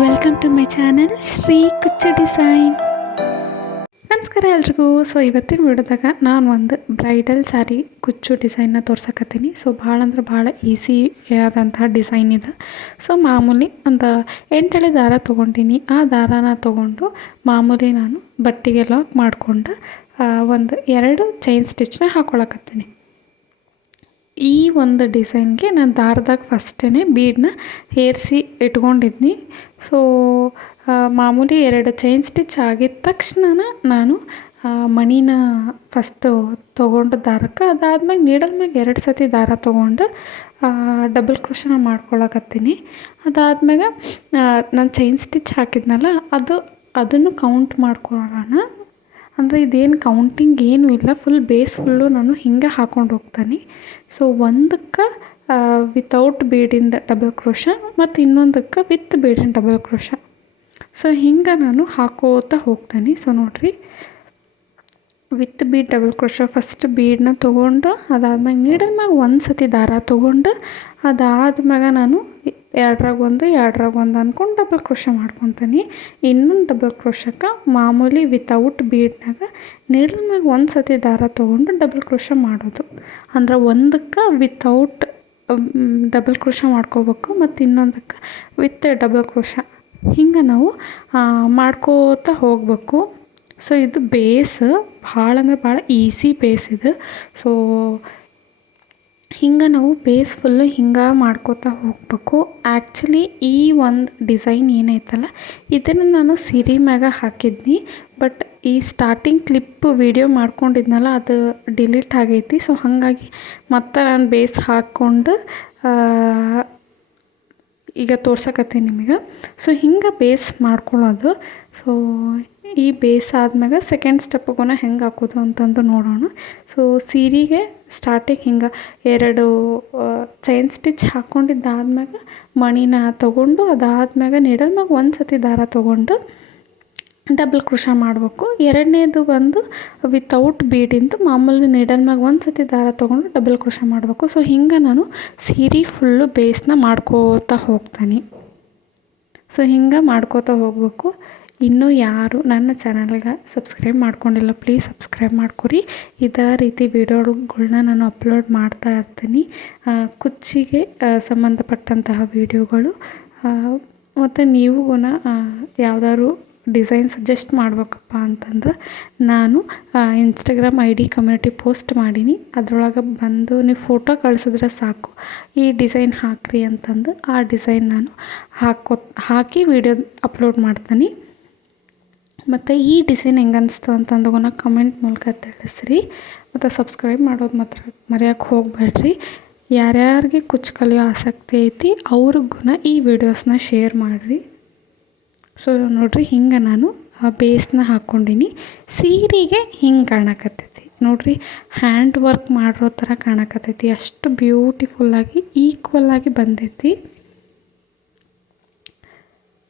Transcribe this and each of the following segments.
Welcome to my channel Shri Kucchu design. ನಮಸ್ಕಾರ ಎಲ್ರಿಗೂ. So ಇವತ್ತಿನ ವಿಡಿಯೋದಾಗ ನಾನು ಒಂದು ಬ್ರೈಡಲ್ ಸ್ಯಾರಿ ಕುಚ್ಚು ಡಿಸೈನ್ನ ತೋರ್ಸಕತ್ತೀನಿ. ಸೊ ಭಾಳ ಅಂದ್ರೆ ಭಾಳ ಈಸಿ ಆದಂತಹ ಡಿಸೈನ್ ಇದೆ. ಸೊ ಮಾಮೂಲಿ ಒಂದು 8 ಎಳೆ ದಾರ ತೊಗೊಂಡಿನಿ. ಆ ದಾರಾನ ತೊಗೊಂಡು ಮಾಮೂಲಿ ನಾನು ಬಟ್ಟೆಗೆ ಲಾಕ್ ಮಾಡಿಕೊಂಡು ಒಂದು 2 ಚೈನ್ ಸ್ಟಿಚ್ನ ಹಾಕ್ಕೊಳಕತ್ತೀನಿ. ಈ ಒಂದು ಡಿಸೈನ್ಗೆ ನಾನು ದಾರದಾಗ ಫಸ್ಟೇ ಬೀಡನ್ನ ಹೇರಿಸಿ ಇಟ್ಕೊಂಡಿದ್ನಿ. ಸೊ ಮಾಮೂಲಿ 2 ಚೈನ್ ಸ್ಟಿಚ್ ಆಗಿದ ತಕ್ಷಣ ನಾನು ಮಣಿನ ಫಸ್ಟು ತೊಗೊಂಡು ದಾರಕ್ಕೆ, ಅದಾದ್ಮೇಲೆ ನೀಡಲ್ ಮ್ಯಾಗ 2 ಸತಿ ದಾರ ತೊಗೊಂಡು ಡಬಲ್ ಕ್ರೋಶನ ಮಾಡ್ಕೊಳಕತ್ತೀನಿ. ಅದಾದ್ಮೇಲೆ ನಾನು ಚೈನ್ ಸ್ಟಿಚ್ ಹಾಕಿದ್ನಲ್ಲ ಅದನ್ನು ಕೌಂಟ್ ಮಾಡ್ಕೊಳ್ಳೋಣ. ಅಂದರೆ ಇದೇನು ಕೌಂಟಿಂಗ್ ಏನೂ ಇಲ್ಲ, ಬೇಸ್ ಫುಲ್ಲು ನಾನು ಹಿಂಗೆ ಹಾಕ್ಕೊಂಡು ಹೋಗ್ತಾನೆ. ಸೊ ಒಂದಕ್ಕೆ ವಿತೌಟ್ ಬೀಡಿಂದ ಡಬಲ್ ಕ್ರೋಶ ಮತ್ತು ಇನ್ನೊಂದಕ್ಕೆ ವಿತ್ ಬೀಡಿನ ಡಬಲ್ ಕ್ರೋಶ. ಸೊ ಹಿಂಗೆ ನಾನು ಹಾಕೋತಾ ಹೋಗ್ತಾನೆ. ಸೊ ನೋಡಿರಿ, with bead double crochet first ಬೀಡನ್ನ ತೊಗೊಂಡು ಅದಾದ್ಮ್ಯಾಗ ನೀಡಲ್ ಮ್ಯಾಗ 1 ಸತಿ ದಾರ ತೊಗೊಂಡು ಅದಾದ್ಮ್ಯಾಗ ನಾನು 2 ಅಂದ್ಕೊಂಡು ಡಬಲ್ ಕ್ರೋಶ ಮಾಡ್ಕೊತೀನಿ. ಇನ್ನೊಂದು ಡಬಲ್ ಕ್ರೋಶಕ್ಕೆ ಮಾಮೂಲಿ ವಿತೌಟ್ ಬೀಡ್ನಾಗ ನೀಡಲ್ ಮ್ಯಾಗ 1 ಸತಿ ದಾರ ತೊಗೊಂಡು ಡಬಲ್ ಕ್ರೋಶ ಮಾಡೋದು. ಅಂದ್ರೆ ಒಂದಕ್ಕೆ ವಿತೌಟ್ ಡಬಲ್ ಕ್ರೋಶ ಮಾಡ್ಕೋಬೇಕು ಮತ್ತು ಇನ್ನೊಂದಕ್ಕೆ ವಿತ್ ಡಬಲ್ ಕ್ರೋಶ. ಹಿಂಗೆ ನಾವು ಮಾಡ್ಕೋತಾ ಹೋಗಬೇಕು. ಸೊ ಇದು ಬೇಸ್ ಭಾಳ ಅಂದ್ರೆ ಭಾಳ ಈಸಿ ಬೇಸ್ ಇದು. ಸೊ ಹಿಂಗೆ ನಾವು ಬೇಸ್ ಫುಲ್ಲು ಹಿಂಗೆ ಮಾಡ್ಕೋತಾ ಹೋಗಬೇಕು. ಆ್ಯಕ್ಚುಲಿ ಈ ಒಂದು ಡಿಸೈನ್ ಏನೈತಲ್ಲ ಇದನ್ನು ನಾನು ಸೀರೆ ಮ್ಯಾಗ ಹಾಕಿದ್ನಿ. ಬಟ್ ಈ ಸ್ಟಾರ್ಟಿಂಗ್ ಕ್ಲಿಪ್ ವಿಡಿಯೋ ಮಾಡ್ಕೊಂಡಿದ್ನಲ್ಲ ಅದು ಡಿಲೀಟ್ ಆಗೈತಿ. ಸೊ ಹಾಗಾಗಿ ಮತ್ತೆ ನಾನು ಬೇಸ್ ಹಾಕ್ಕೊಂಡು ಈಗ ತೋರ್ಸಕತ್ತೀನಿ ನಿಮಗೆ. ಸೊ ಹಿಂಗೆ ಬೇಸ್ ಮಾಡ್ಕೊಳ್ಳೋದು. ಸೊ ಈ ಬೇಸ್ ಆದ್ಮ್ಯಾಗ ಸೆಕೆಂಡ್ ಸ್ಟೆಪ್ಪಿಗೂ ಹೆಂಗೆ ಹಾಕೋದು ಅಂತಂದು ನೋಡೋಣ. ಸೊ ಸೀರೆಗೆ ಸ್ಟಾರ್ಟಿಂಗ್ ಹಿಂಗೆ 2 ಚೈನ್ ಸ್ಟಿಚ್ ಹಾಕ್ಕೊಂಡಿದ್ದಾದ್ಮ್ಯಾಗ ಮಣಿನ ತೊಗೊಂಡು ಅದಾದ್ಮ್ಯಾಗ ನೀಡಲ್ ಮ್ಯಾಗ 1 ಸತಿ ದಾರ ತೊಗೊಂಡು ಡಬಲ್ ಕ್ರೋಶ ಮಾಡಬೇಕು. ಎರಡನೇದು ಬಂದು ವಿತೌಟ್ ಬೀಡಿಂದು ಮಾಮೂಲಿ ನೀಡಲ್ ಮ್ಯಾಗ 1 ಸತಿ ದಾರ ತೊಗೊಂಡು ಡಬಲ್ ಕ್ರೋಶ ಮಾಡಬೇಕು. ಸೊ ಹಿಂಗೆ ನಾನು ಸೀರೆ ಫುಲ್ಲು ಬೇಸ್ನ ಮಾಡ್ಕೋತಾ ಹೋಗ್ತಾನೆ. ಸೊ ಹಿಂಗೆ ಮಾಡ್ಕೋತಾ ಹೋಗಬೇಕು. ಇನ್ನೂ ಯಾರು ನನ್ನ ಚಾನಲ್ಗೆ ಸಬ್ಸ್ಕ್ರೈಬ್ ಮಾಡ್ಕೊಂಡಿಲ್ಲ, ಪ್ಲೀಸ್ ಸಬ್ಸ್ಕ್ರೈಬ್ ಮಾಡ್ಕೊರಿ. ಇದೇ ರೀತಿ ವಿಡಿಯೋಗಳನ್ನ ನಾನು ಅಪ್ಲೋಡ್ ಮಾಡ್ತಾ ಇರ್ತೀನಿ. ಕುಚ್ಚಿಗೆ ಸಂಬಂಧಪಟ್ಟಂತಹ ವಿಡಿಯೋಗಳು ಮತ್ತು ನೀವು ಯಾವ್ದಾದ್ರು ಡಿಸೈನ್ ಸಜೆಸ್ಟ್ ಮಾಡ್ಬೇಕಪ್ಪ ಅಂತಂದ್ರೆ ನಾನು ಇನ್ಸ್ಟಾಗ್ರಾಮ್ ID ಕಮ್ಯುನಿಟಿ ಪೋಸ್ಟ್ ಮಾಡೀನಿ. ಅದರೊಳಗೆ ಬಂದು ನೀವು ಫೋಟೋ ಕಳಿಸಿದ್ರೆ ಸಾಕು, ಈ ಡಿಸೈನ್ ಹಾಕ್ರಿ ಅಂತಂದು ಆ ಡಿಸೈನ್ ನಾನು ಹಾಕಿ ವಿಡಿಯೋ ಅಪ್ಲೋಡ್ ಮಾಡ್ತೀನಿ. ಮತ್ತು ಈ ಡಿಸೈನ್ ಹೆಂಗೆ ಅನಿಸ್ತು ಅಂತಂದು ಕಮೆಂಟ್ ಮೂಲಕ ತಿಳಿಸ್ರಿ. ಮತ್ತು ಸಬ್ಸ್ಕ್ರೈಬ್ ಮಾಡೋದು ಮಾತ್ರ ಮರೆಯೋಕ್ಕೆ ಹೋಗಬೇಡ್ರಿ. ಯಾರ್ಯಾರಿಗೆ ಕುಚ್ಚು ಕಲಿಯೋ ಆಸಕ್ತಿ ಐತಿ ಅವ್ರಿಗೂ ಈ ವಿಡಿಯೋಸ್ನ ಶೇರ್ ಮಾಡಿರಿ. ಸೊ ನೋಡಿರಿ, ಹಿಂಗೆ ನಾನು ಬೇಸ್ನ ಹಾಕ್ಕೊಂಡಿನಿ. ಸೀರೆಗೆ ಹಿಂಗೆ ಕಾಣಕತ್ತೈತಿ ನೋಡಿರಿ, ಹ್ಯಾಂಡ್ ವರ್ಕ್ ಮಾಡಿರೋ ಥರ ಕಾಣಕತ್ತೈತಿ. ಅಷ್ಟು ಬ್ಯೂಟಿಫುಲ್ಲಾಗಿ ಈಕ್ವಲ್ಲಾಗಿ ಬಂದೈತಿ.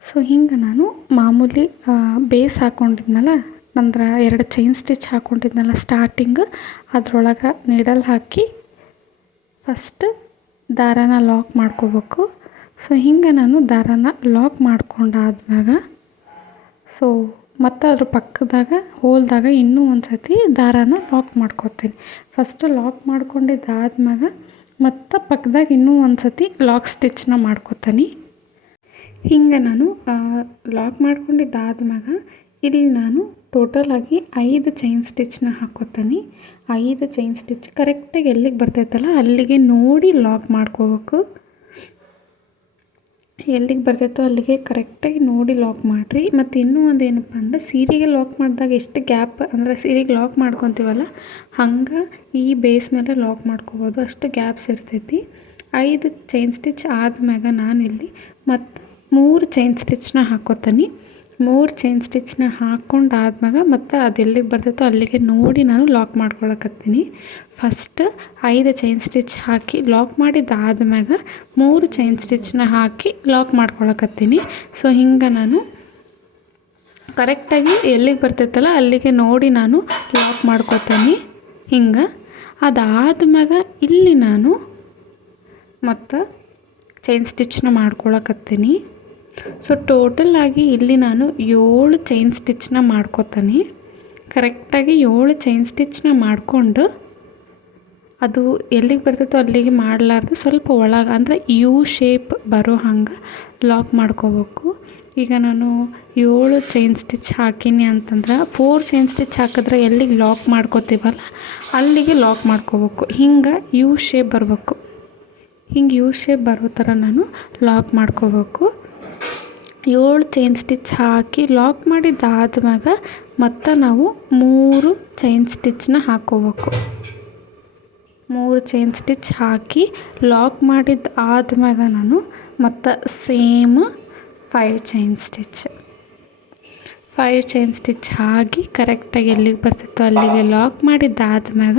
ಸೊ ಹಿಂಗೆ ನಾನು ಮಾಮೂಲಿ ಬೇಸ್ ಹಾಕ್ಕೊಂಡಿದ್ನಲ್ಲ, ಅಂದ್ರೆ 2 ಚೈನ್ ಸ್ಟಿಚ್ ಹಾಕ್ಕೊಂಡಿದ್ನಲ್ಲ ಸ್ಟಾರ್ಟಿಂಗ್, ಅದರೊಳಗೆ ನೀಡಲ್ ಹಾಕಿ ಫಸ್ಟ್ ದಾರಾನ ಲಾಕ್ ಮಾಡ್ಕೋಬೇಕು. ಸೊ ಹಿಂಗೆ ನಾನು ದಾರಾನ ಲಾಕ್ ಮಾಡ್ಕೊಂಡಾದ್ಮ್ಯಾಗ ಸೊ ಮತ್ತು ಅದ್ರ ಪಕ್ಕದಾಗ ಹೋಲ್ದಾಗ ಇನ್ನೂ 1 ಸತಿ ದಾರಾನ ಲಾಕ್ ಮಾಡ್ಕೋತೀನಿ. ಫಸ್ಟು ಲಾಕ್ ಮಾಡ್ಕೊಂಡಿದ್ದಾದ್ಮ್ಯಾಗ ಮತ್ತು ಪಕ್ಕದಾಗ ಇನ್ನೂ 1 ಸತಿ ಲಾಕ್ ಸ್ಟಿಚ್ನ ಮಾಡ್ಕೋತೀನಿ. ಹಿಂಗೆ ನಾನು ಲಾಕ್ ಮಾಡ್ಕೊಂಡಿದ್ದಾದ್ಮ್ಯಾಗ ಇಲ್ಲಿ ನಾನು ಟೋಟಲಾಗಿ 5 ಚೈನ್ ಸ್ಟಿಚ್ನ ಹಾಕ್ಕೋತೀನಿ. 5 ಚೈನ್ ಸ್ಟಿಚ್ ಕರೆಕ್ಟಾಗಿ ಎಲ್ಲಿಗೆ ಬರ್ತೈತಲ್ಲ ಅಲ್ಲಿಗೆ ನೋಡಿ ಲಾಕ್ ಮಾಡ್ಕೋಬೇಕು. ಎಲ್ಲಿಗೆ ಬರ್ತೈತೋ ಅಲ್ಲಿಗೆ ಕರೆಕ್ಟಾಗಿ ನೋಡಿ ಲಾಕ್ ಮಾಡಿರಿ. ಮತ್ತು ಇನ್ನೂ ಒಂದು ಏನಪ್ಪ ಅಂದರೆ ಸೀರೆಗೆ ಲಾಕ್ ಮಾಡಿದಾಗ ಎಷ್ಟು ಗ್ಯಾಪ್, ಅಂದರೆ ಸೀರೆಗೆ ಲಾಕ್ ಮಾಡ್ಕೊತೀವಲ್ಲ ಹಂಗೆ ಈ ಬೇಸ್ ಮೇಲೆ ಲಾಕ್ ಮಾಡ್ಕೋಬೋದು, ಅಷ್ಟು ಗ್ಯಾಪ್ಸ್ ಇರ್ತೈತಿ. 5 ಚೈನ್ ಸ್ಟಿಚ್ ಆದ್ಮ್ಯಾಗ ನಾನಿಲ್ಲಿ ಮತ್ತು 3 ಚೈನ್ ಸ್ಟಿಚ್ನ ಹಾಕ್ಕೋತೀನಿ. 3 ಚೈನ್ ಸ್ಟಿಚ್ನ ಹಾಕ್ಕೊಂಡಾದ್ಮ್ಯಾಗ ಮತ್ತು ಅದೆಲ್ಲಿಗೆ ಬರ್ತೈತೋ ಅಲ್ಲಿಗೆ ನೋಡಿ ನಾನು ಲಾಕ್ ಮಾಡ್ಕೊಳಕತ್ತೀನಿ. ಫಸ್ಟ್ 5 ಚೈನ್ ಸ್ಟಿಚ್ ಹಾಕಿ ಲಾಕ್ ಮಾಡಿದ್ದಾದ್ಮ್ಯಾಗ 3 ಚೈನ್ ಸ್ಟಿಚ್ನ ಹಾಕಿ ಲಾಕ್ ಮಾಡ್ಕೊಳಕತ್ತೀನಿ. ಸೊ ಹಿಂಗೆ ನಾನು ಕರೆಕ್ಟಾಗಿ ಎಲ್ಲಿಗೆ ಬರ್ತೈತಲ್ಲ ಅಲ್ಲಿಗೆ ನೋಡಿ ನಾನು ಲಾಕ್ ಮಾಡ್ಕೊತೀನಿ. ಹಿಂಗೆ ಅದಾದ್ಮ್ಯಾಗ ಇಲ್ಲಿ ನಾನು ಮತ್ತು ಚೈನ್ ಸ್ಟಿಚ್ನ ಮಾಡ್ಕೊಳಕತ್ತೀನಿ. ಸೊ ಟೋಟಲ್ ಆಗಿ ಇಲ್ಲಿ ನಾನು 7 ಚೈನ್ ಸ್ಟಿಚ್ನ ಮಾಡ್ಕೋತೀನಿ. ಕರೆಕ್ಟಾಗಿ 7 ಚೈನ್ ಸ್ಟಿಚ್ನ ಮಾಡಿಕೊಂಡು ಅದು ಎಲ್ಲಿಗೆ ಬರ್ತೈತೋ ಅಲ್ಲಿಗೆ ಮಾಡಲಾರ್ದು ಸ್ವಲ್ಪ ಒಳಗೆ ಅಂದರೆ ಯು ಶೇಪ್ ಬರೋ ಹಂಗೆ ಲಾಕ್ ಮಾಡ್ಕೋಬೇಕು. ಈಗ ನಾನು 7 ಚೈನ್ ಸ್ಟಿಚ್ ಹಾಕೀನಿ ಅಂತಂದ್ರೆ 4 ಚೈನ್ ಸ್ಟಿಚ್ ಹಾಕಿದ್ರೆ ಎಲ್ಲಿಗೆ ಲಾಕ್ ಮಾಡ್ಕೋತೀವಲ್ಲ ಅಲ್ಲಿಗೆ ಲಾಕ್ ಮಾಡ್ಕೋಬೇಕು. ಹಿಂಗೆ ಯು ಶೇಪ್ ಬರಬೇಕು. ಹಿಂಗೆ ಯು ಶೇಪ್ ಬರೋ ಥರ ನಾನು ಲಾಕ್ ಮಾಡ್ಕೋಬೇಕು. 7 ಚೈನ್ ಸ್ಟಿಚ್ ಹಾಕಿ ಲಾಕ್ ಮಾಡಿದ್ದಾದ್ಮ್ಯಾಗ ಮತ್ತು ನಾವು 3 ಚೈನ್ ಸ್ಟಿಚ್ನ ಹಾಕ್ಕೋಬೇಕು. 3 ಚೈನ್ ಸ್ಟಿಚ್ ಹಾಕಿ ಲಾಕ್ ಮಾಡಿದ್ದು ಆದ್ಮ್ಯಾಗ ನಾನು ಮತ್ತು ಸೇಮ್ 5 ಚೈನ್ ಸ್ಟಿಚ್ ಹಾಕಿ ಕರೆಕ್ಟಾಗಿ ಎಲ್ಲಿಗೆ ಬರ್ತಿತ್ತೋ ಅಲ್ಲಿಗೆ ಲಾಕ್ ಮಾಡಿದ್ದಾದ್ಮ್ಯಾಗ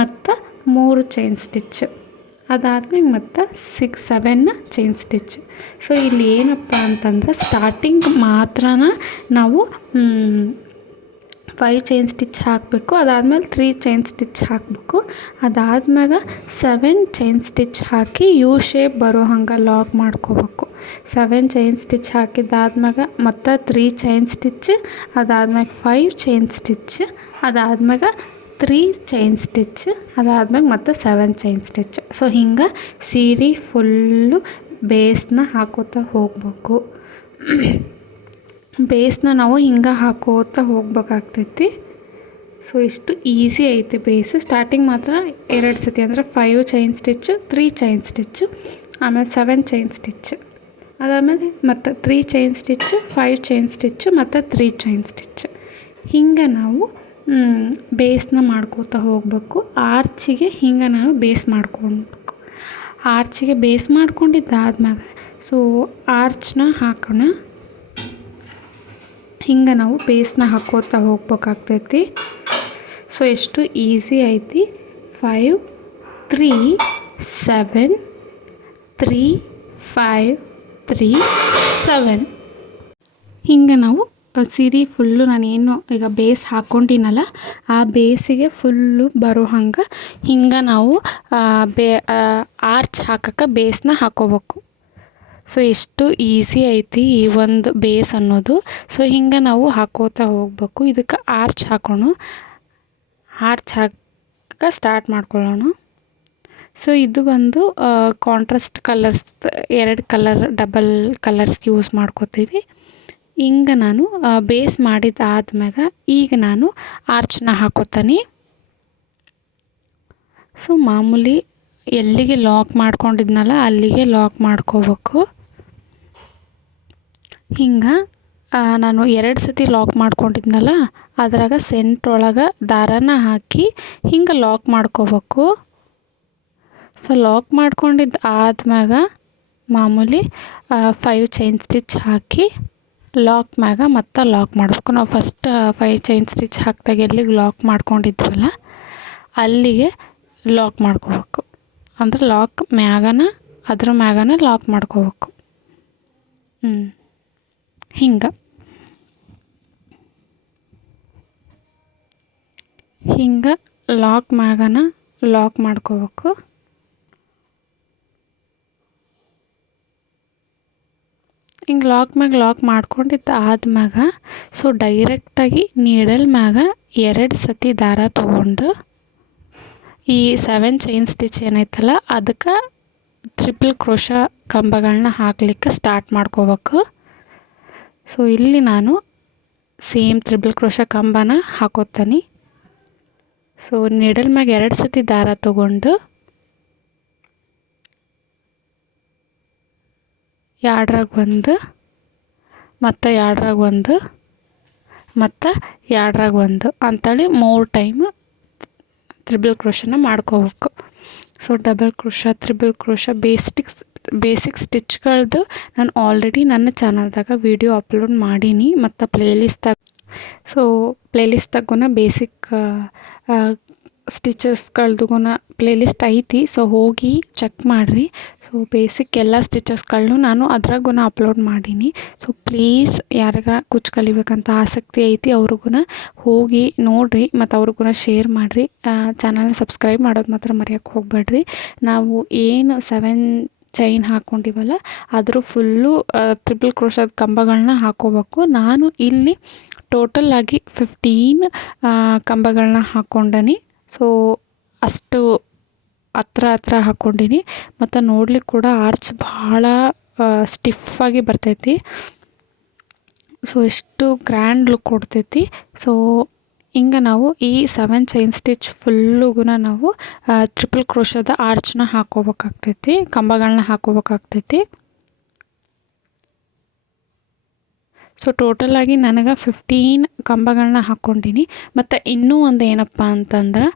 ಮತ್ತು 3 ಚೈನ್ ಸ್ಟಿಚ್ ಅದಾದ್ಮೇಲೆ ಮತ್ತು 6-7 ಚೈನ್ ಸ್ಟಿಚ್. ಸೊ ಇಲ್ಲಿ ಏನಪ್ಪ ಅಂತಂದ್ರೆ ಸ್ಟಾರ್ಟಿಂಗ್ ಮಾತ್ರ ನಾವು 5 ಚೈನ್ ಸ್ಟಿಚ್ ಹಾಕಬೇಕು. ಅದಾದಮೇಲೆ 3 ಚೈನ್ ಸ್ಟಿಚ್ ಹಾಕಬೇಕು. ಅದಾದ್ಮ್ಯಾಗ 7 ಚೈನ್ ಸ್ಟಿಚ್ ಹಾಕಿ ಯು ಶೇಪ್ ಬರೋ ಹಂಗೆ ಲಾಕ್ ಮಾಡ್ಕೋಬೇಕು. 7 ಚೈನ್ ಸ್ಟಿಚ್ ಹಾಕಿದ್ದಾದ್ಮ್ಯಾಗ ಮತ್ತು 3 ಚೈನ್ ಸ್ಟಿಚ್, ಅದಾದ್ಮ್ಯಾಗ 5 ಚೈನ್ ಸ್ಟಿಚ್, ಅದಾದ್ಮ್ಯಾಗ 3 ಚೈನ್ ಸ್ಟಿಚ್, ಅದಾದ್ಮ್ಯಾಗ ಮತ್ತು 7 ಚೈನ್ ಸ್ಟಿಚ್. ಸೊ ಹಿಂಗೆ ಸೀರೆ ಫುಲ್ಲು ಬೇಸ್ನ ಹಾಕೋತಾ ಹೋಗ್ಬೇಕು. ಬೇಸ್ನ ನಾವು ಹಿಂಗೆ ಹಾಕೋತಾ ಹೋಗ್ಬೇಕಾಗ್ತೈತಿ. ಸೊ ಇಷ್ಟು ಈಸಿ ಐತಿ ಬೇಸು. ಸ್ಟಾರ್ಟಿಂಗ್ ಮಾತ್ರ 2 ಸತಿ ಅಂದರೆ 5 ಚೈನ್ ಸ್ಟಿಚ್ಚು, 3 ಚೈನ್ ಸ್ಟಿಚ್ಚು, ಆಮೇಲೆ 7 ಚೈನ್ ಸ್ಟಿಚ್, ಅದಾದಮೇಲೆ ಮತ್ತು 3 ಚೈನ್ ಸ್ಟಿಚ್ಚು, 5 ಚೈನ್ ಸ್ಟಿಚ್ಚು ಮತ್ತು 3 ಚೈನ್ ಸ್ಟಿಚ್. ಹಿಂಗೆ ನಾವು ಬೇಸ್ನ ಮಾಡ್ಕೋತಾ ಹೋಗಬೇಕು. ಆರ್ಚಿಗೆ ಹಿಂಗೆ ನಾನು ಬೇಸ್ ಮಾಡ್ಕೊಳ್ಬೇಕು. ಆರ್ಚಿಗೆ ಬೇಸ್ ಮಾಡ್ಕೊಂಡಿದ್ದಾದ್ಮ್ಯಾಗ ಸೊ ಆರ್ಚ್ನ ಹಾಕೋಣ. ಹಿಂಗೆ ನಾವು ಬೇಸ್ನ ಹಾಕೋತಾ ಹೋಗ್ಬೇಕಾಗ್ತೈತಿ. ಸೊ ಎಷ್ಟು ಈಸಿ ಐತಿ. 5 3 7 3 5 3 7 ಹಿಂಗೆ ನಾವು ಸೀರೆ ಫುಲ್ಲು ನಾನೇನು ಈಗ ಬೇಸ್ ಹಾಕ್ಕೊಂಡಿನಲ್ಲ ಆ ಬೇಸಿಗೆ ಫುಲ್ಲು ಬರೋ ಹಂಗೆ ಹಿಂಗೆ ನಾವು ಆರ್ಚ್ ಹಾಕಕ್ಕೆ ಬೇಸ್ನ ಹಾಕೋಬೇಕು. ಸೊ ಎಷ್ಟು ಈಸಿ ಐತಿ ಈ ಒಂದು ಬೇಸ್ ಅನ್ನೋದು. ಸೊ ಹಿಂಗೆ ನಾವು ಹಾಕೋತಾ ಹೋಗ್ಬೇಕು. ಇದಕ್ಕೆ ಆರ್ಚ್ ಹಾಕೋಣ. ಆರ್ಚ್ ಹಾಕಕ್ಕೆ ಸ್ಟಾರ್ಟ್ ಮಾಡ್ಕೊಳ್ಳೋಣ. ಸೊ ಇದು ಒಂದು contrast colours 2 colour double colours use ಮಾಡ್ಕೋತೀವಿ. ಹಿಂಗೆ ನಾನು ಬೇಸ್ ಮಾಡಿದ್ದಾದ್ಮ್ಯಾಗ ಈಗ ನಾನು ಆರ್ಚ್ನ ಹಾಕೋತೀನಿ. ಸೊ ಮಾಮೂಲಿ ಎಲ್ಲಿಗೆ ಲಾಕ್ ಮಾಡ್ಕೊಂಡಿದ್ನಲ್ಲ ಅಲ್ಲಿಗೆ ಲಾಕ್ ಮಾಡ್ಕೋಬೇಕು. ಹಿಂಗೆ ನಾನು 2 ಸತಿ ಲಾಕ್ ಮಾಡ್ಕೊಂಡಿದ್ನಲ್ಲ ಅದ್ರಾಗ ಸೆಂಟ್ರೊಳಗೆ ದಾರಾನ ಹಾಕಿ ಹಿಂಗೆ ಲಾಕ್ ಮಾಡ್ಕೋಬೇಕು. ಸೊ ಲಾಕ್ ಮಾಡ್ಕೊಂಡಿದ್ದು ಆದ್ಮ್ಯಾಗ ಮಾಮೂಲಿ 5 ಚೈನ್ ಸ್ಟಿಚ್ ಹಾಕಿ ಲಾಕ್ ಮ್ಯಾಗ ಮತ್ತು ಲಾಕ್ ಮಾಡಬೇಕು. ನಾವು ಫಸ್ಟ್ 5 ಚೈನ್ ಸ್ಟಿಚ್ ಹಾಕಿದಾಗ ಎಲ್ಲಿಗೆ ಲಾಕ್ ಮಾಡ್ಕೊಂಡಿದ್ವಲ್ಲ ಅಲ್ಲಿಗೆ ಲಾಕ್ ಮಾಡ್ಕೋಬೇಕು. ಅಂದ್ರೆ ಲಾಕ್ ಮ್ಯಾಗನ ಅದ್ರ ಮ್ಯಾಗನ ಲಾಕ್ ಮಾಡ್ಕೋಬೇಕು. ಹಿಂಗೆ ಲಾಕ್ ಮ್ಯಾಗನ ಲಾಕ್ ಮಾಡ್ಕೋಬೇಕು. ಹಿಂಗೆ ಲಾಕ್ ಮಾಡ್ಕೊಂಡಿದ್ದು ಆದ್ಮ್ಯಾಗ ಸೊ ಡೈರೆಕ್ಟಾಗಿ ನೀಡಲ್ ಮ್ಯಾಗ 2 ಸತಿ ದಾರ ತೊಗೊಂಡು ಈ 7 ಚೈನ್ ಸ್ಟಿಚ್ ಏನೈತಲ್ಲ ಅದಕ್ಕೆ ಟ್ರಿಪಲ್ ಕ್ರೋಶ ಕಂಬಗಳನ್ನ ಹಾಕ್ಲಿಕ್ಕೆ ಸ್ಟಾರ್ಟ್ ಮಾಡ್ಕೋಬೇಕು. ಸೊ ಇಲ್ಲಿ ನಾನು ಸೇಮ್ ಟ್ರಿಪಲ್ ಕ್ರೋಶ ಕಂಬನ ಹಾಕೋತೀನಿ. ಸೊ ನೀಡಲ್ ಮ್ಯಾಗ 2 ಸತಿ ದಾರ ತೊಗೊಂಡು ಎರಡ್ರಾಗ ಒಂದು ಮತ್ತು ಎರಡ್ರಾಗ ಒಂದು ಮತ್ತು ಎರಡ್ರಾಗ ಒಂದು ಅಂಥೇಳಿ 3 ಟೈಮ್ ತ್ರಿಬಲ್ ಕ್ರೋಶನ ಮಾಡ್ಕೋಬೇಕು. So double crochet, triple crochet basic ಸ್ಟಿಚ್ಗಳದ್ದು ನಾನು ಆಲ್ರೆಡಿ ನನ್ನ ಚಾನಲ್ದಾಗ ವಿಡಿಯೋ ಅಪ್ಲೋಡ್ ಮಾಡೀನಿ ಮತ್ತು ಪ್ಲೇಲಿಸ್ತಾಗೂ ಬೇಸಿಕ್ ಸ್ಟಿಚಸ್ಗಳ್ದುಗುನ ಪ್ಲೇಲಿಸ್ಟ್ ಐತಿ. ಸೊ ಹೋಗಿ ಚೆಕ್ ಮಾಡಿರಿ. ಸೊ ಬೇಸಿಕ್ ಎಲ್ಲ ಸ್ಟಿಚಸ್ಗಳನ್ನೂ ನಾನು ಅದ್ರಾಗೂ ಅಪ್ಲೋಡ್ ಮಾಡೀನಿ. ಸೊ ಪ್ಲೀಸ್ ಯಾರಿಗ ಕುಚ್ಚು ಕಲಿಬೇಕಂತ ಆಸಕ್ತಿ ಐತಿ ಅವ್ರಿಗೂ ಹೋಗಿ ನೋಡಿರಿ ಮತ್ತು ಅವ್ರಿಗೂ ಶೇರ್ ಮಾಡಿರಿ. ಚಾನಲ್ನ ಸಬ್ಸ್ಕ್ರೈಬ್ ಮಾಡೋದು ಮಾತ್ರ ಮರೆಯೋಕ್ಕೆ ಹೋಗಬೇಡ್ರಿ. ನಾವು ಏನು 7 ಚೈನ್ ಹಾಕ್ಕೊಂಡಿವಲ್ಲ ಅದ್ರ ಫುಲ್ಲು ಟ್ರಿಪಲ್ ಕ್ರೋಶದ ಕಂಬಗಳನ್ನ ಹಾಕೋಬೇಕು. ನಾನು ಇಲ್ಲಿ ಟೋಟಲ್ ಆಗಿ 15 ಕಂಬಗಳನ್ನ ಹಾಕ್ಕೊಂಡನಿ. ಸೊ ಅಷ್ಟು ಹತ್ರ ಹಾಕ್ಕೊಂಡಿನಿ. ಮತ್ತು ನೋಡ್ಲಿಕ್ಕೆ ಕೂಡ ಆರ್ಚ್ ಭಾಳ ಸ್ಟಿಫಾಗಿ ಬರ್ತೈತಿ. ಸೊ ಎಷ್ಟು ಗ್ರ್ಯಾಂಡ್ ಲುಕ್ ಕೊಡ್ತೈತಿ. ಸೊ ಹಿಂಗೆ ನಾವು ಈ 7 ಚೈನ್ ಸ್ಟಿಚ್ ಫುಲ್ಲುಗೂ ನಾವು ಟ್ರಿಪಲ್ ಕ್ರೋಶದ ಆರ್ಚ್ನ ಹಾಕೋಬೇಕಾಗ್ತೈತಿ, ಕಂಬಗಳನ್ನ ಹಾಕೋಬೇಕಾಗ್ತೈತಿ. ಸೊ ಟೋಟಲಾಗಿ ನನಗೆ 15 ಕಂಬಗಳನ್ನ ಹಾಕ್ಕೊಂಡಿನಿ. ಮತ್ತು ಇನ್ನೂ ಒಂದು ಏನಪ್ಪ ಅಂತಂದ್ರೆ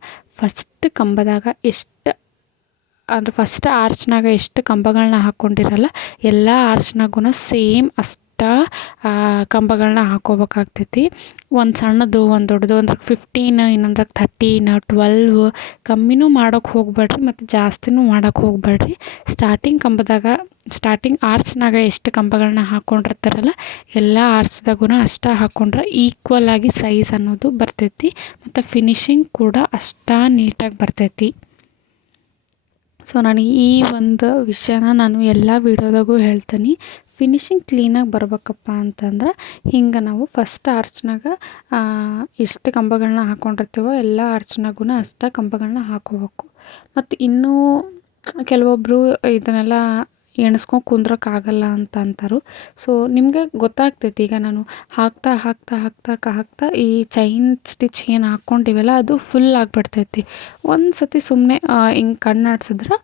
ಫಸ್ಟ್ ಕಂಬದಾಗ ಅಂದ್ರೆ ಫಸ್ಟ್ ಆರ್ಚ್ನಾಗ ಎಷ್ಟು ಕಂಬಗಳನ್ನ ಹಾಕ್ಕೊಂಡಿರಲ್ಲ ಎಲ್ಲ ಆರ್ಚ್ನಾಗೂ ಸೇಮ್ ಅಷ್ಟು ಕಂಬಗಳನ್ನ ಹಾಕೋಬೇಕಾಗ್ತೈತಿ. ಒಂದು ಸಣ್ಣದು ಒಂದು ದೊಡ್ಡದು ಅಂದ್ರೆ 15, ಇನ್ನೊಂದ್ರಾಗ 13, 12 ಕಮ್ಮಿನೂ ಮಾಡೋಕ್ಕೆ ಹೋಗ್ಬೇಡ್ರಿ ಮತ್ತು ಜಾಸ್ತಿನೂ ಮಾಡೋಕ್ಕೆ ಹೋಗ್ಬೇಡ್ರಿ. ಸ್ಟಾರ್ಟಿಂಗ್ ಆರ್ಚ್ನಾಗ ಎಷ್ಟು ಕಂಬಗಳನ್ನ ಹಾಕ್ಕೊಂಡಿರ್ತಾರಲ್ಲ ಎಲ್ಲ ಆರ್ಚ್ದಾಗೂ ಅಷ್ಟ ಹಾಕ್ಕೊಂಡ್ರೆ ಈಕ್ವಲ್ ಆಗಿ ಸೈಜ್ ಅನ್ನೋದು ಬರ್ತೈತಿ ಮತ್ತು ಫಿನಿಶಿಂಗ್ ಕೂಡ ಅಷ್ಟೇ ನೀಟಾಗಿ ಬರ್ತೈತಿ. ಸೊ ನಾನು ಈ ಒಂದು ವಿಷಯನ ನಾನು ಎಲ್ಲ ವೀಡಿಯೋದಾಗೂ ಹೇಳ್ತೀನಿ. ಫಿನಿಶಿಂಗ್ ಕ್ಲೀನಾಗಿ ಬರ್ಬೇಕಪ್ಪ ಅಂತಂದ್ರೆ ಹಿಂಗೆ ನಾವು ಫಸ್ಟ್ ಆರ್ಚ್ನಾಗ ಎಷ್ಟು ಕಂಬಗಳನ್ನ ಹಾಕ್ಕೊಂಡಿರ್ತೀವೋ ಎಲ್ಲ ಆರ್ಚ್ನಾಗೂ ಅಷ್ಟೇ ಕಂಬಗಳನ್ನ ಹಾಕೋಬೇಕು. ಮತ್ತು ಇನ್ನೂ ಕೆಲವೊಬ್ಬರು ಇದನ್ನೆಲ್ಲ ಎಣಿಸ್ಕೊಂಡು ಕುಂದ್ರಕ್ಕಾಗಲ್ಲ ಅಂತ ಅಂತಾರೆ. ಸೊ ನಿಮಗೆ ಗೊತ್ತಾಗ್ತೈತಿ. ಈಗ ನಾನು ಹಾಕ್ತಾ ಈ ಚೈನ್ ಸ್ಟಿಚ್ ಏನು ಹಾಕ್ಕೊಂಡಿವಲ್ಲ ಅದು ಫುಲ್ ಆಗಿಬಿಡ್ತೈತಿ. ಒಂದು ಸತಿ ಸುಮ್ಮನೆ ಹಿಂಗೆ ಕಣ್ಣಾಡ್ಸಿದ್ರೆ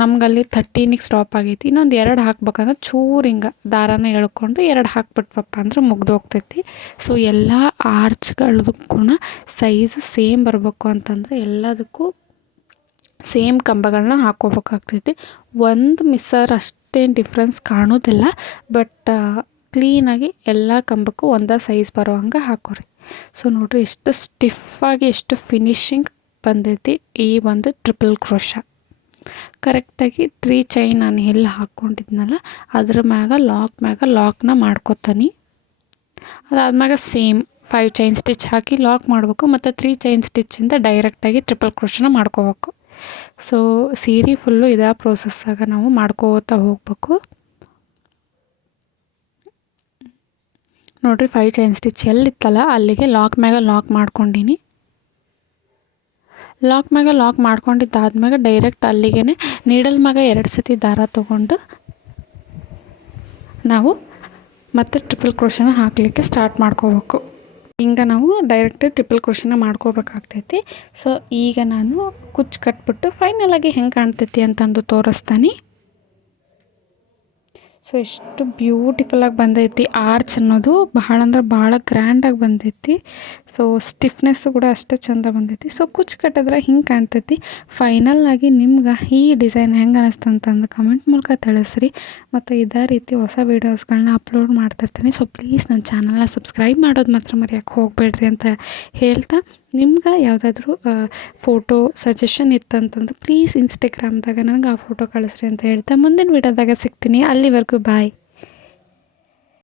ನಮಗಲ್ಲಿ 13ಗೆ ಸ್ಟಾಪ್ ಆಗೈತಿ. ಇನ್ನೊಂದು 2 ಹಾಕ್ಬೇಕಂದ್ರೆ ಚೂರು ಹಿಂಗೆ ದಾರಾನ ಎಳ್ಕೊಂಡು 2 ಹಾಕ್ಬಿಟ್ವಪ್ಪ ಅಂದ್ರೆ ಮುಗ್ದೋಗ್ತೈತಿ. ಸೊ ಎಲ್ಲ ಆರ್ಚ್ಗಳದಕ್ಕೂ ಸೈಜ್ ಸೇಮ್ ಬರಬೇಕು ಅಂತಂದ್ರೆ ಎಲ್ಲದಕ್ಕೂ ಸೇಮ್ ಕಂಬಗಳನ್ನ ಹಾಕ್ಕೋಬೇಕಾಗ್ತೈತಿ. ಒಂದು ಮಿಸ್ಸರ್ ಅಷ್ಟೇನು ಡಿಫ್ರೆನ್ಸ್ ಕಾಣೋದಿಲ್ಲ. ಬಟ್ ಕ್ಲೀನಾಗಿ ಎಲ್ಲ ಕಂಬಕ್ಕೂ ಒಂದೇ ಸೈಜ್ ಬರೋ ಹಂಗೆ ಹಾಕೋರಿ. ಸೊ ನೋಡಿರಿ ಎಷ್ಟು ಸ್ಟಿಫಾಗಿ ಎಷ್ಟು ಫಿನಿಶಿಂಗ್ ಬಂದೈತಿ ಈ ಒಂದು ಟ್ರಿಪಲ್ ಕ್ರೋಶ. ಕರೆಕ್ಟಾಗಿ 3 ಚೈನ್ ನಾನು ಎಲ್ಲಿ ಹಾಕ್ಕೊಂಡಿದ್ನಲ್ಲ ಅದ್ರ ಮ್ಯಾಗ ಲಾಕ್ನ ಮಾಡ್ಕೊತಾನೆ. ಅದಾದ್ಮ್ಯಾಗ ಸೇಮ್ 5 ಚೈನ್ ಸ್ಟಿಚ್ ಹಾಕಿ ಲಾಕ್ ಮಾಡಬೇಕು ಮತ್ತು 3 ಚೈನ್ ಸ್ಟಿಚ್ಚಿಂದ ಡೈರೆಕ್ಟಾಗಿ ಟ್ರಿಪಲ್ ಕ್ರೋಶನ ಮಾಡ್ಕೋಬೇಕು. ಸೊ ಸೀರೆ ಫುಲ್ಲು ಇದೇ ಪ್ರೋಸೆಸ್ಸಾಗ ನಾವು ಮಾಡ್ಕೋತಾ ಹೋಗ್ಬೇಕು. ನೋಡಿರಿ 5 ಚೈನ್ ಸ್ಟಿಚ್ ಎಲ್ಲಿತ್ತಲ್ಲ ಅಲ್ಲಿಗೆ ಲಾಕ್ ಮಾಡ್ಕೊಂಡಿನಿ. ಲಾಕ್ ಮಾಡ್ಕೊಂಡಿದ್ದಾದ್ಮೇಲೆ ಡೈರೆಕ್ಟ್ ಅಲ್ಲಿಗೆ ನೀಡಲ್ ಮ್ಯಾಗ 2 ಸತಿ ದಾರ ತೊಗೊಂಡು ನಾವು ಮತ್ತೆ ಟ್ರಿಪಲ್ ಕ್ರೋಶನ ಹಾಕಲಿಕ್ಕೆ ಸ್ಟಾರ್ಟ್ ಮಾಡ್ಕೋಬೇಕು. ಹಿಂಗೆ ನಾವು ಡೈರೆಕ್ಟ್ ಟ್ರಿಪಲ್ ಕ್ರೋಶನ ಮಾಡ್ಕೋಬೇಕಾಗ್ತೈತಿ. ಸೊ ಈಗ ನಾನು ಕುಚ್ಚು ಕಟ್ಬಿಟ್ಟು ಫೈನಲಾಗಿ ಹೆಂಗೆ ಕಾಣ್ತೈತಿ ಅಂತಂದು ತೋರಿಸ್ತಾನೆ. ಸೊ ಎಷ್ಟು ಬ್ಯೂಟಿಫುಲ್ಲಾಗಿ ಬಂದೈತಿ. ಆರ್ಚ್ ಅನ್ನೋದು ಭಾಳ ಅಂದ್ರೆ ಭಾಳ ಗ್ರ್ಯಾಂಡಾಗಿ ಬಂದೈತಿ. ಸೊ ಸ್ಟಿಫ್ನೆಸ್ಸು ಕೂಡ ಅಷ್ಟೇ ಚೆಂದ ಬಂದೈತಿ. ಸೊ ಕುಚ್ಚು ಕಟ್ಟಿದ್ರೆ ಹಿಂಗೆ ಕಾಣ್ತೈತಿ. ಫೈನಲ್ಲಾಗಿ ನಿಮ್ಗೆ ಈ ಡಿಸೈನ್ ಹೆಂಗೆ ಅನ್ನಿಸ್ತು ಅಂತಂದು ಕಮೆಂಟ್ ಮೂಲಕ ತಿಳಿಸ್ರಿ. ಮತ್ತು ಇದೇ ರೀತಿ ಹೊಸ ವೀಡಿಯೋಸ್ಗಳನ್ನ ಅಪ್ಲೋಡ್ ಮಾಡ್ತಿರ್ತೀನಿ. ಸೊ ಪ್ಲೀಸ್ ನನ್ನ ಚಾನಲ್ನ ಸಬ್ಸ್ಕ್ರೈಬ್ ಮಾಡೋದು ಮಾತ್ರ ಮರೆಯೋಕ್ಕೆ ಹೋಗಬೇಡ್ರಿ ಅಂತ ಹೇಳ್ತಾ, ನಿಮ್ಗೆ ಯಾವುದಾದ್ರೂ ಫೋಟೋ ಸಜೆಷನ್ ಇತ್ತಂತಂದ್ರೆ ಪ್ಲೀಸ್ ಇನ್ಸ್ಟಾಗ್ರಾಮ್ದಾಗ ನನಗೆ ಆ ಫೋಟೋ ಕಳಿಸ್ರಿ ಅಂತ ಹೇಳ್ತಾ ಮುಂದಿನ ವೀಡಿಯೋದಾಗ ಸಿಗ್ತೀನಿ. ಅಲ್ಲಿವರೆಗೂ ಬಾಯ್.